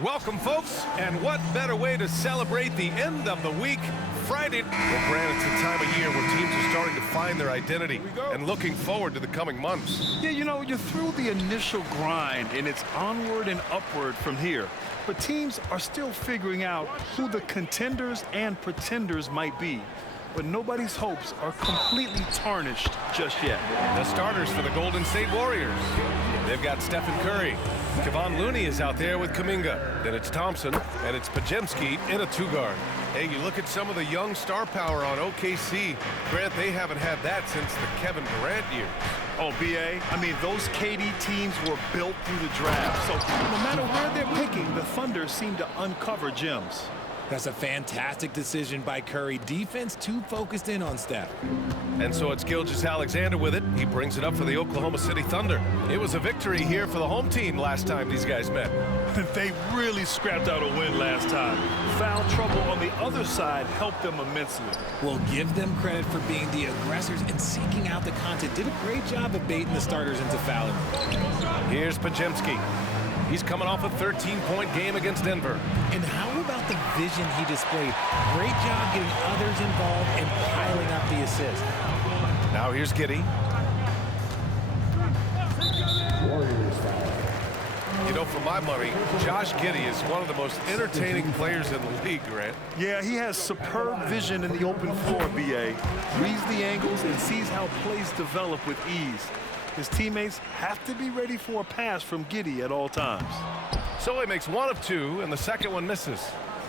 Welcome, folks, and what better way to celebrate the end of the week, Friday. Well, Grant, it's the time of year where teams are starting to find their identity and looking forward to the coming months. Yeah, you know, you're through the initial grind, and it's onward and upward from here. But teams are still figuring out who the contenders and pretenders might be. But nobody's hopes are completely tarnished just yet. The starters for the Golden State Warriors. They've got Stephen Curry. Kevon Looney is out there with Kuminga. Then it's Thompson, and it's Podziemski in a two-guard. Hey, you look at some of the young star power on OKC. Grant, they haven't had that since the Kevin Durant years. Oh, B.A., I mean, those KD teams were built through the draft. So no matter where they're picking, the Thunder seem to uncover gems. That's a fantastic decision by Curry. Defense too focused in on Steph. And so it's Gilgeous-Alexander with it. He brings it up for the Oklahoma City Thunder. It was a victory here for the home team last time these guys met. They really scrapped out a win last time. Foul trouble on the other side helped them immensely. We'll give them credit for being the aggressors and seeking out the content. Did a great job of baiting the starters into fouling. Here's Podziemski. He's coming off a 13-point game against Denver. And how about the vision he displayed? Great job getting others involved and piling up the assist. Now here's Giddey. You know, for my money, Josh Giddey is one of the most entertaining players in the league, Grant. Yeah, he has superb vision in the open floor, B.A. Reads the angles and sees how plays develop with ease. His teammates have to be ready for a pass from Giddey at all times. So he makes one of two, and the second one misses.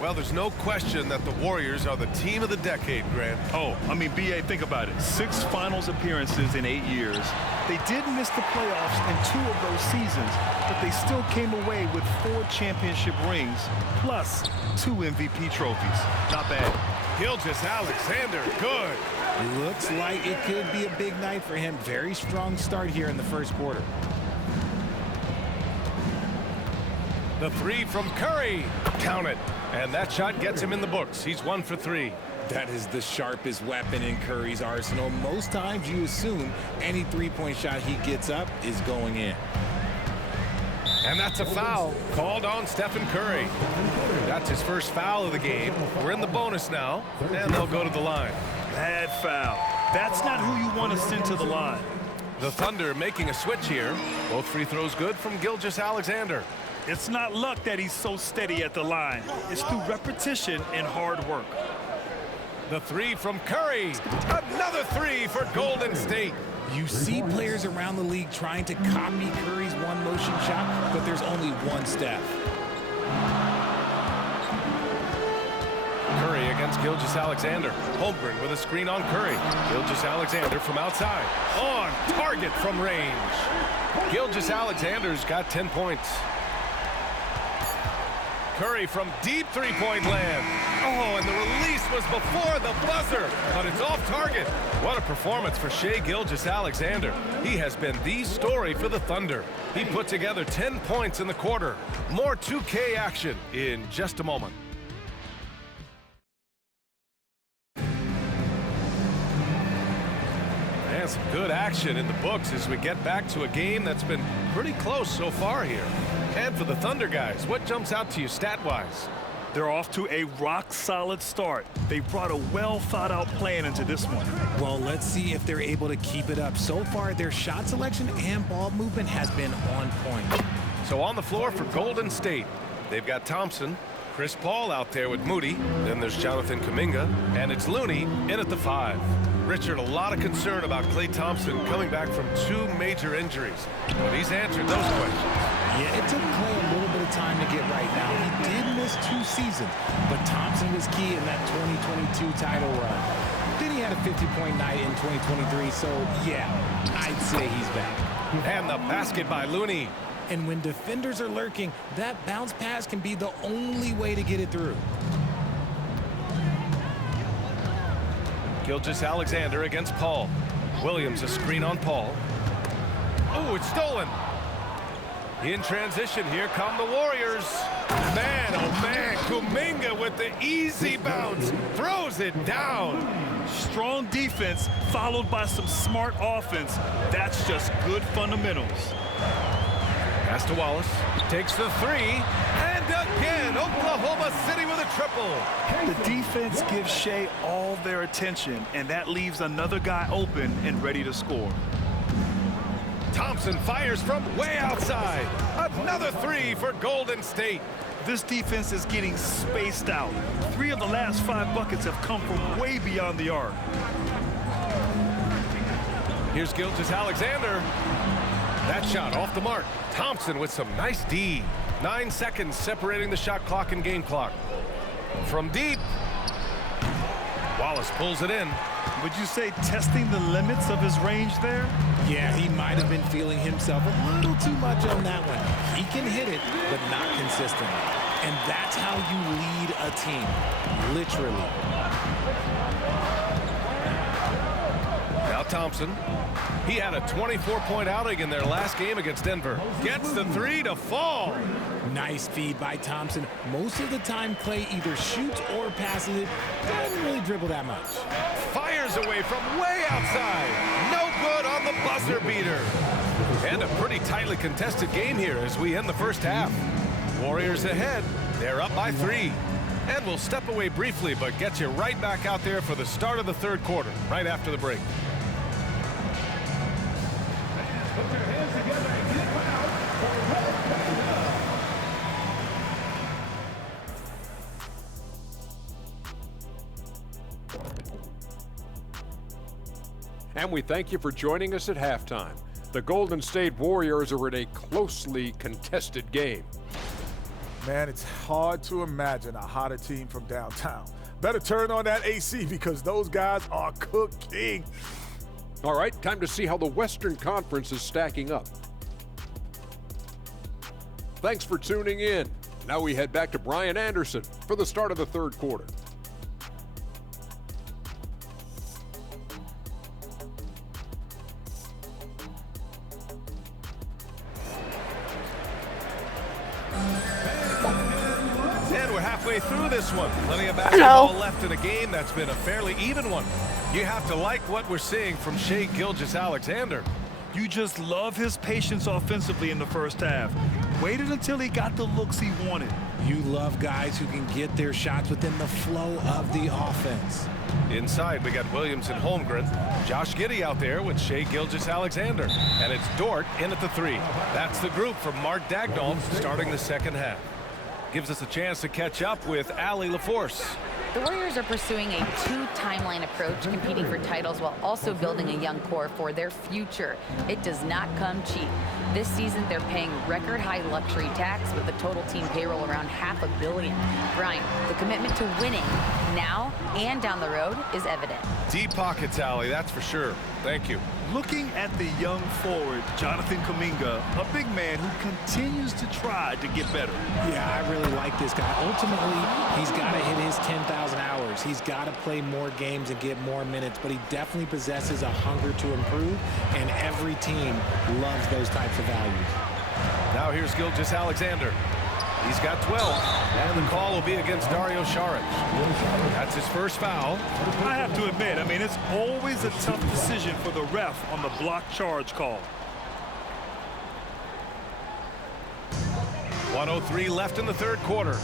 Well, there's no question that the Warriors are the team of the decade, Grant. Oh, I mean, B.A., think about it. 6 finals appearances in 8 years. They did miss the playoffs in 2 of those seasons, but they still came away with 4 championship rings, plus 2 MVP trophies. Not bad. Gilgeous-Alexander, good. Looks like it could be a big night for him. Very strong start here in the first quarter. The three from Curry. Count it. And that shot gets him in the books. He's 1 for 3. That is the sharpest weapon in Curry's arsenal. Most times you assume any three-point shot he gets up is going in. And that's a foul called on Stephen Curry. That's his first foul of the game. We're in the bonus now, and they'll go to the line. Bad foul. That's not who you want to send to the line. The Thunder making a switch here. Both free throws good from Gilgeous-Alexander. It's not luck that he's so steady at the line. It's through repetition and hard work. The three from Curry. Another three for Golden State. You see players around the league trying to copy Curry's one-motion shot, but there's only one step. Curry against Gilgeous-Alexander. Holmgren with a screen on Curry. Gilgeous-Alexander from outside. On target from range. Gilgeous-Alexander's got 10 points. Curry from deep three-point land. Oh, and the release was before the buzzer, but it's off target. What a performance for Shai Gilgeous-Alexander. He has been the story for the Thunder. He put together 10 points in the quarter. More 2K action in just a moment. And some good action in the books as we get back to a game that's been pretty close so far here. And for the Thunder guys, what jumps out to you stat-wise? They're off to a rock-solid start. They brought a well-thought-out plan into this one. Well, let's see if they're able to keep it up. So far, their shot selection and ball movement has been on point. So on the floor for Golden State, they've got Thompson, Chris Paul out there with Moody. Then there's Jonathan Kuminga, and it's Looney in at the 5. Richard, a lot of concern about Klay Thompson coming back from 2 major injuries, but he's answered those questions. Yeah, it took Klay a little bit of time to get right now. He did miss 2 seasons, but Thompson was key in that 2022 title run. Then he had a 50-point night in 2023, so yeah, I'd say he's back. And the basket by Looney. And when defenders are lurking, that bounce pass can be the only way to get it through. Gilgeous-Alexander against Paul. Williams a screen on Paul. Oh, it's stolen. In transition, here come the Warriors. Man, oh man, Kuminga with the easy bounce. Throws it down. Strong defense followed by some smart offense. That's just good fundamentals. Pass to Wallace. Takes the three. And again, Oklahoma City with a triple. The defense gives Shea all their attention, and that leaves another guy open and ready to score. Thompson fires from way outside. Another three for Golden State. This defense is getting spaced out. 3 of the last 5 buckets have come from way beyond the arc. Here's Gilgeous-Alexander. That shot off the mark. Thompson with some nice D. 9 seconds separating the shot clock and game clock. From deep, Wallace pulls it in. Would you say testing the limits of his range there? Yeah, he might have been feeling himself a little too much on that one. He can hit it, but not consistently. And that's how you lead a team, literally. Now Thompson. He had a 24-point outing in their last game against Denver. Gets the three to fall. Nice feed by Thompson. Most of the time, Clay either shoots or passes it. Doesn't really dribble that much. Fires away from way outside. No good on the buzzer beater. And a pretty tightly contested game here as we end the first half. Warriors ahead. They're up by 3. And we'll step away briefly, but get you right back out there for the start of the third quarter, right after the break. And we thank you for joining us at halftime. The Golden State Warriors are in a closely contested game. Man, it's hard to imagine a hotter team from downtown. Better turn on that AC because those guys are cooking. All right, time to see how the Western Conference is stacking up. Thanks for tuning in. Now we head back to Brian Anderson for the start of the third quarter. And we're halfway through this one. Plenty of basketball left in a game that's been a fairly even one. You have to like what we're seeing from Shai Gilgeous-Alexander. You just love his patience offensively in the first half. Waited until he got the looks he wanted. You love guys who can get their shots within the flow of the offense. Inside, we got Williams and Holmgren. Josh Giddey out there with Shai Gilgeous-Alexander. And it's Dort in at the 3. That's the group from Mark Daigneault starting the second half. Gives us a chance to catch up with Allie LaForce. The Warriors are pursuing a 2-timeline approach, competing for titles while also building a young core for their future. It does not come cheap. This season, they're paying record-high luxury tax with the total team payroll around $500 million. Brian, the commitment to winning now and down the road is evident. Deep pockets, Allie, that's for sure. Thank you. Looking at the young forward, Jonathan Kuminga, a big man who continues to try to get better. Yeah, I really like this guy. Ultimately, he's got to hit his 10,000 hours. He's got to play more games and get more minutes, but he definitely possesses a hunger to improve, and every team loves those types of values. Now here's Gilgeous-Alexander. He's got 12, and the call will be against Dario Saric. That's his first foul. I have to admit, it's always a tough decision for the ref on the block charge call. 1:03 left in the third quarter.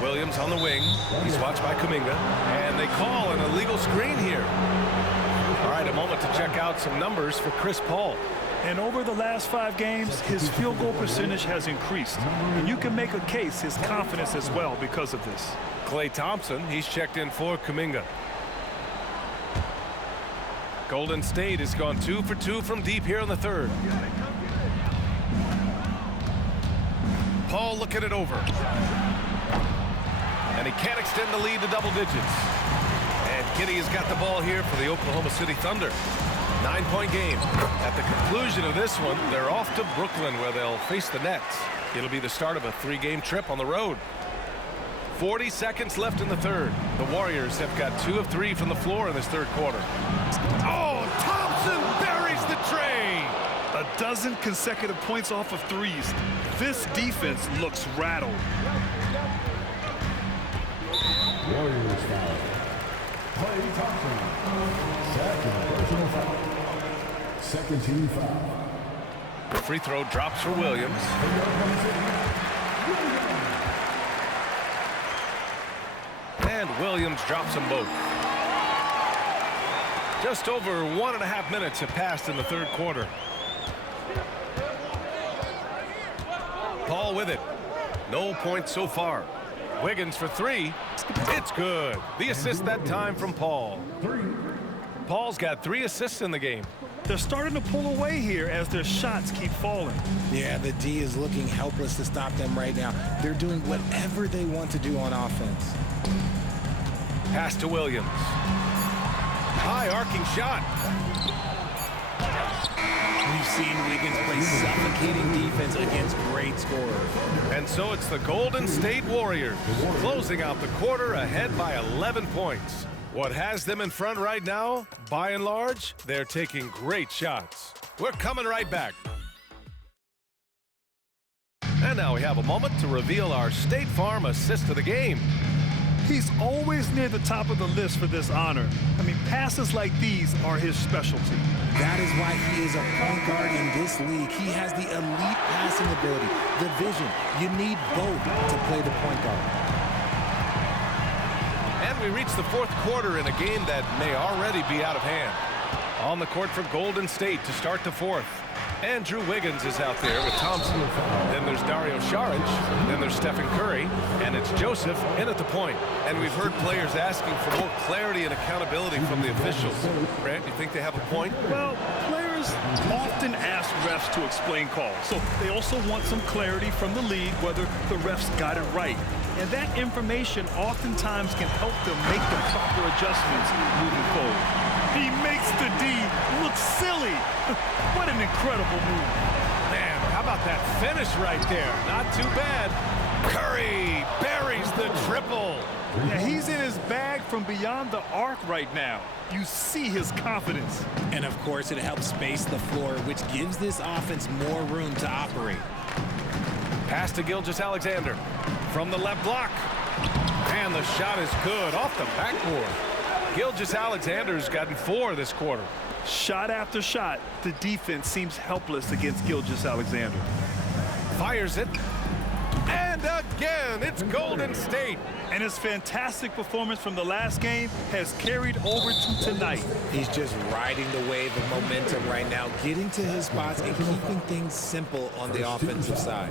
Williams on the wing. He's watched by Kuminga, and they call an illegal screen here. All right, a moment to check out some numbers for Chris Paul. And over the last 5 games, his field goal percentage has increased. And you can make a case his confidence as well because of this. Klay Thompson, he's checked in for Kuminga. Golden State has gone 2 for 2 from deep here in the third. Paul looking it over. And he can't extend the lead to double digits. And Giddey has got the ball here for the Oklahoma City Thunder. 9-point game. At the conclusion of this one, they're off to Brooklyn where they'll face the Nets. It'll be the start of a 3-game trip on the road. 40 seconds left in the third. The Warriors have got 2 of 3 from the floor in this third quarter. Oh, Thompson buries the tray. A dozen consecutive points off of threes. This defense looks rattled. Warriors foul. Klay Thompson. Second personal foul. Second team foul. The free throw drops for Williams. And Williams drops them both. Just over 1.5 minutes have passed in the third quarter. Paul with it. No points so far. Wiggins for three. It's good. The assist that time from Paul. Paul's got 3 assists in the game. They're starting to pull away here as their shots keep falling. Yeah, the D is looking helpless to stop them right now. They're doing whatever they want to do on offense. Pass to Williams. High arcing shot. We've seen Wiggins play suffocating defense against great scorers. And so it's the Golden State Warriors closing out the quarter ahead by 11 points. What has them in front right now, by and large, they're taking great shots. We're coming right back. And now we have a moment to reveal our State Farm assist of the game. He's always near the top of the list for this honor. I mean, passes like these are his specialty. That is why he is a point guard in this league. He has the elite passing ability, the vision. You need both to play the point guard. And we reach the fourth quarter in a game that may already be out of hand. On the court for Golden State to start the fourth. Andrew Wiggins is out there with Thompson. Then there's Dario Saric. Then there's Stephen Curry. And it's Joseph in at the point. And we've heard players asking for more clarity and accountability from the officials. Grant, you think they have a point? Well, players often ask refs to explain calls. So they also want some clarity from the league whether the refs got it right. And that information oftentimes can help them make the proper adjustments moving forward. He makes the D look silly. What an incredible move. Man, how about that finish right there? Not too bad. Curry buries the triple. Yeah, he's in his bag from beyond the arc right now. You see his confidence. And of course, it helps space the floor, which gives this offense more room to operate. Pass to Gilgeous-Alexander from the left block. And the shot is good off the backboard. Gilgeous-Alexander's gotten 4 this quarter. Shot after shot, the defense seems helpless against Gilgeous-Alexander. Fires it. And again, it's Golden State. And his fantastic performance from the last game has carried over to tonight. He's just riding the wave of momentum right now, getting to his spots and keeping things simple on the offensive side.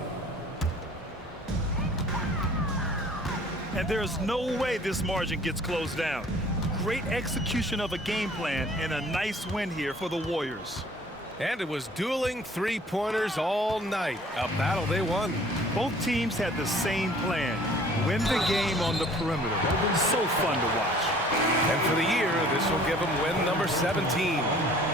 And there's no way this margin gets closed down. Great execution of a game plan and a nice win here for the Warriors. And it was dueling three-pointers all night. A battle they won. Both teams had the same plan. Win the game on the perimeter. So fun to watch. And for the year, this will give them win number 17.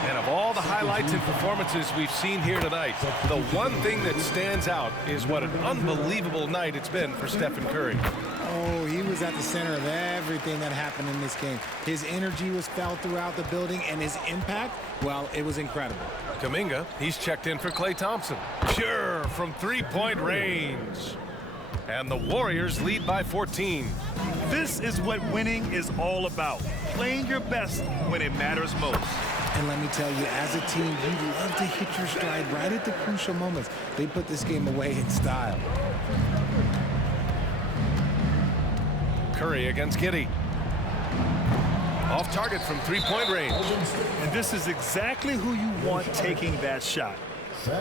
And of all the highlights and performances we've seen here tonight, the one thing that stands out is what an unbelievable night it's been for Stephen Curry. Oh, he was at the center of everything that happened in this game. His energy was felt throughout the building, and his impact, well, it was incredible. Kuminga, he's checked in for Klay Thompson. Pure from three-point range. And the Warriors lead by 14. This is what winning is all about. Playing your best when it matters most. And let me tell you, as a team, you love to hit your stride right at the crucial moments. They put this game away in style. Curry against Giddey. Off target from three-point range. And this is exactly who you want taking that shot.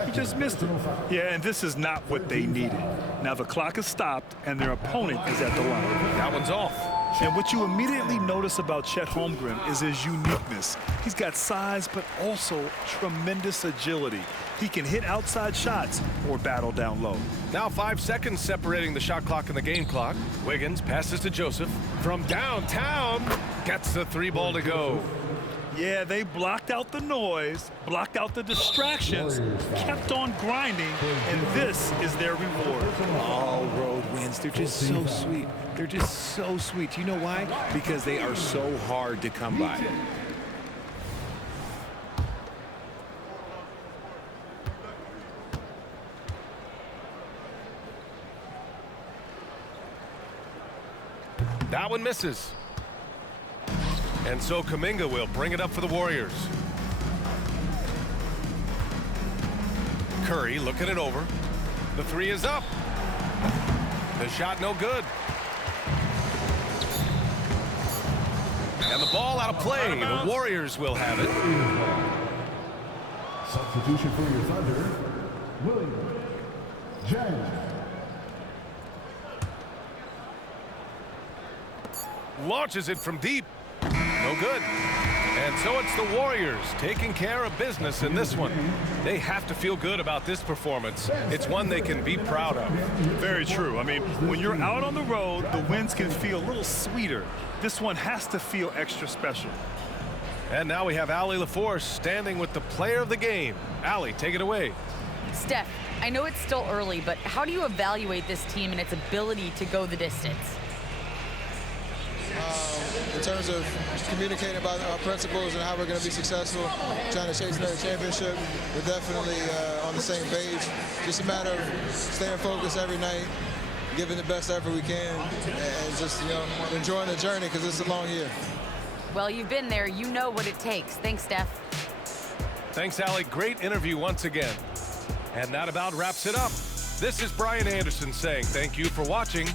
He just missed it. Yeah, and this is not what they needed. Now the clock is stopped, and their opponent is at the line. That one's off. And what you immediately notice about Chet Holmgren is his uniqueness. He's got size, but also tremendous agility. He can hit outside shots or battle down low. Now 5 seconds separating the shot clock and the game clock. Wiggins passes to Joseph. From downtown, gets the 3-ball to go. Yeah, they blocked out the noise, blocked out the distractions, kept on grinding, and this is their reward. All road wins. They're just so sweet. They're just so sweet. You know why? Because they are so hard to come by. That one misses. And so Kuminga will bring it up for the Warriors. Curry looking it over. The three is up. The shot no good. And the ball out of play. The Warriors will have it. Substitution for your Thunder, William Jennings. Launches it from deep. No good. And so it's the Warriors taking care of business in this one. They have to feel good about this performance. It's one they can be proud of. Very true. I mean, when you're out on the road, the wins can feel a little sweeter. This one has to feel extra special. And now we have Allie LaForce standing with the player of the game. Allie, take it away. Steph, I know it's still early, but how do you evaluate this team and its ability to go the distance? In terms of communicating about our principles and how we're going to be successful, trying to chase another championship, we're definitely on the same page. Just a matter of staying focused every night, giving the best effort we can, and just, you know, enjoying the journey because it's a long year. Well, you've been there. You know what it takes. Thanks, Steph. Thanks, Allie. Great interview once again. And that about wraps it up. This is Brian Anderson saying thank you for watching.